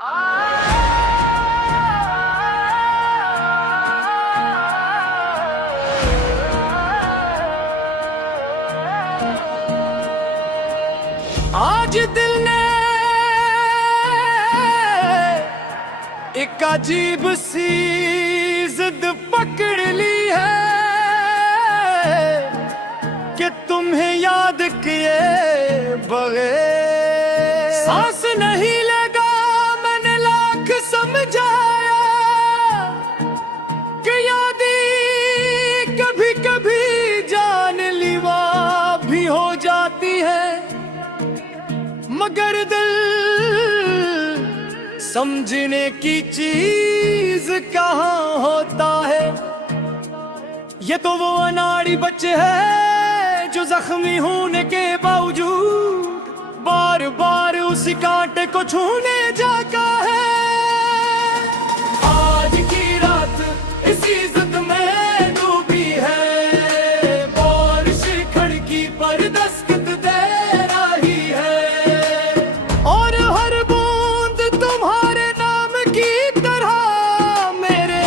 आज दिल ने एक अजीब सी जिद पकड़ ली है कि तुम्हें याद किए बगैर सांस नहीं लगा। मैंने लाख समझाया कि यादें कभी कभी जानलेवा भी हो जाती है, मगर दिल समझने की चीज कहाँ होता है। ये तो वो अनाड़ी बच्चे हैं जो जख्मी होने के बावजूद बार बार उसी कांटे को छूने जाता है। आज की रात इसी जिद में डूबी है, बारिश खिड़की पर दस्तक दे रही है और हर बूंद तुम्हारे नाम की तरह मेरे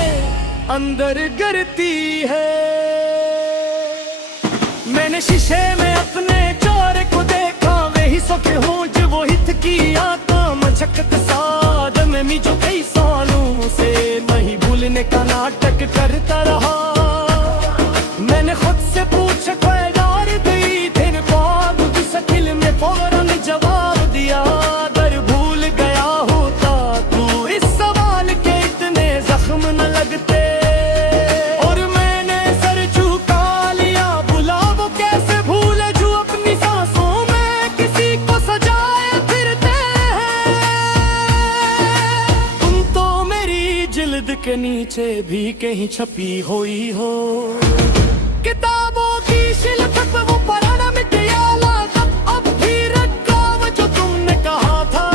अंदर गिरती है। मैंने शीशे में अपने चेहरे को देखा, वही सुख हूँ जो वो हित की आता मचकत साद में मी जो कई सालों से नहीं भूलने का नाटक करता रहा। मैंने खुद से पूछा कोई यार दी तेरे ख्वाब की शक्ल में, फौरन जवाब दिया अगर भूल गया होता तू इस सवाल के इतने जख्म न लगते। के नीचे भी कहीं छपी हुई हो किताबों की शिल्प पे वो पराना मिट गया, अब भी रखा वो जो तुमने कहा था।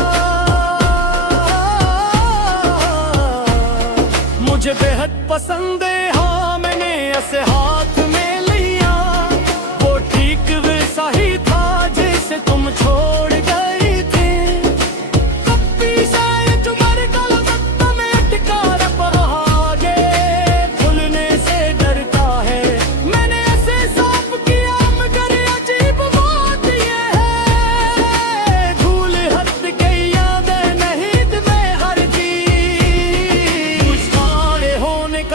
मुझे बेहद पसंद है, हाँ मैंने ऐसे हाथ में लिया, वो ठीक वैसा ही था जैसे तुम छोड़ गई थी।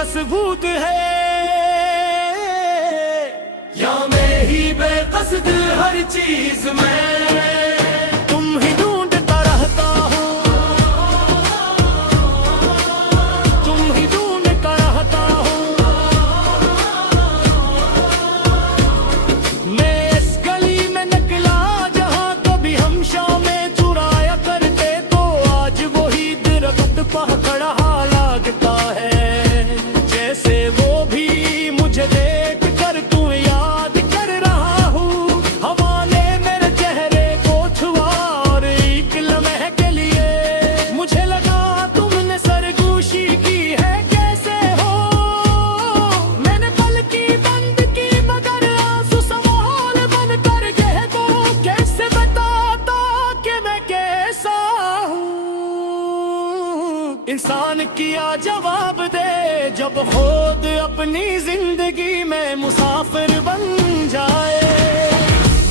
सबूत है या मैं ही बेकसद हर चीज में तुम ही ढूंढता रहता हूँ, तुम ही ढूंढता रहता हूँ। मैं इस गली में निकला जहाँ कभी हम शामें चुराया करते, तो आज वही दरख्त पकड़ा लगता है जैसे वो भी मुझे देख कर तू याद कर रहा हूँ। हवा ने मेरे चेहरे को छुआ और एक लम्हे के लिए मुझे लगा तुमने सरगोशी की है। कैसे हो मैंने पलकी बंद की मगर आंसू सवाल बन कर गए, तो कैसे बताता कि मैं कैसा हूँ। इंसान किया जवाब दे जब खुद अपनी जिंदगी में मुसाफिर बन जाए।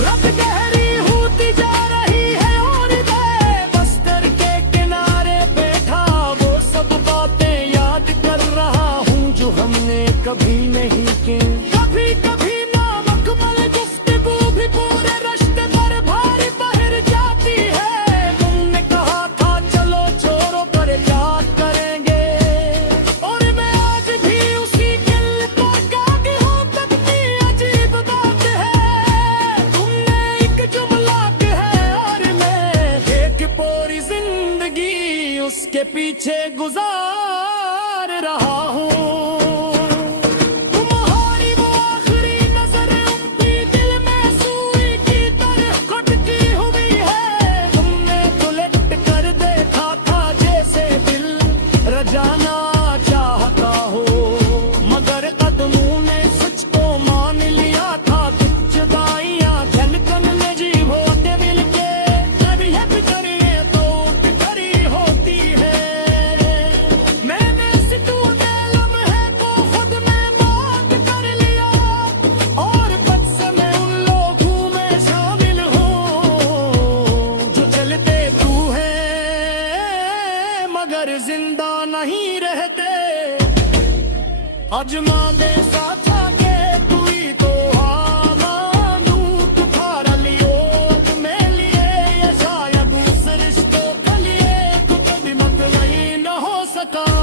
रात गहरी होती जा रही है और मैं बस्तर के किनारे बैठा वो सब बातें याद कर रहा हूँ जो हमने कभी नहीं की। कभी कभी नामुकम्मल गुफ्तगू भी पूरे रास्ते पर भारी पहर जाती है। तुमने कहा था चलो छोड़ो पर याद करेंगे, और मैं आज भी उसी दिल पर काटी हूँ। कितनी अजीब बात है, तुमने एक जुमला है और मैं एक पूरी जिंदगी उसके पीछे गुजार रहा हूँ। तुम्हारी वो आखिरी नजर उनकी दिल में सुई की तरह खटकी हुई है। तुमने तो लट कर देखा था जैसे दिल रजाना चाहता हो, मगर कदमों ने सच को मान लिया था। कुछ जुदाइयां धड़कन में जी होते मिलके, जब ये बिखरी तो बिखरी होती है। अगर जिंदा नहीं रहते अजमा दे साथा के तुई तो आमानू तुम्हारा लियो में लिए ये शायद उस रिश्तों के लिए तू कभी मतलब ही न हो सका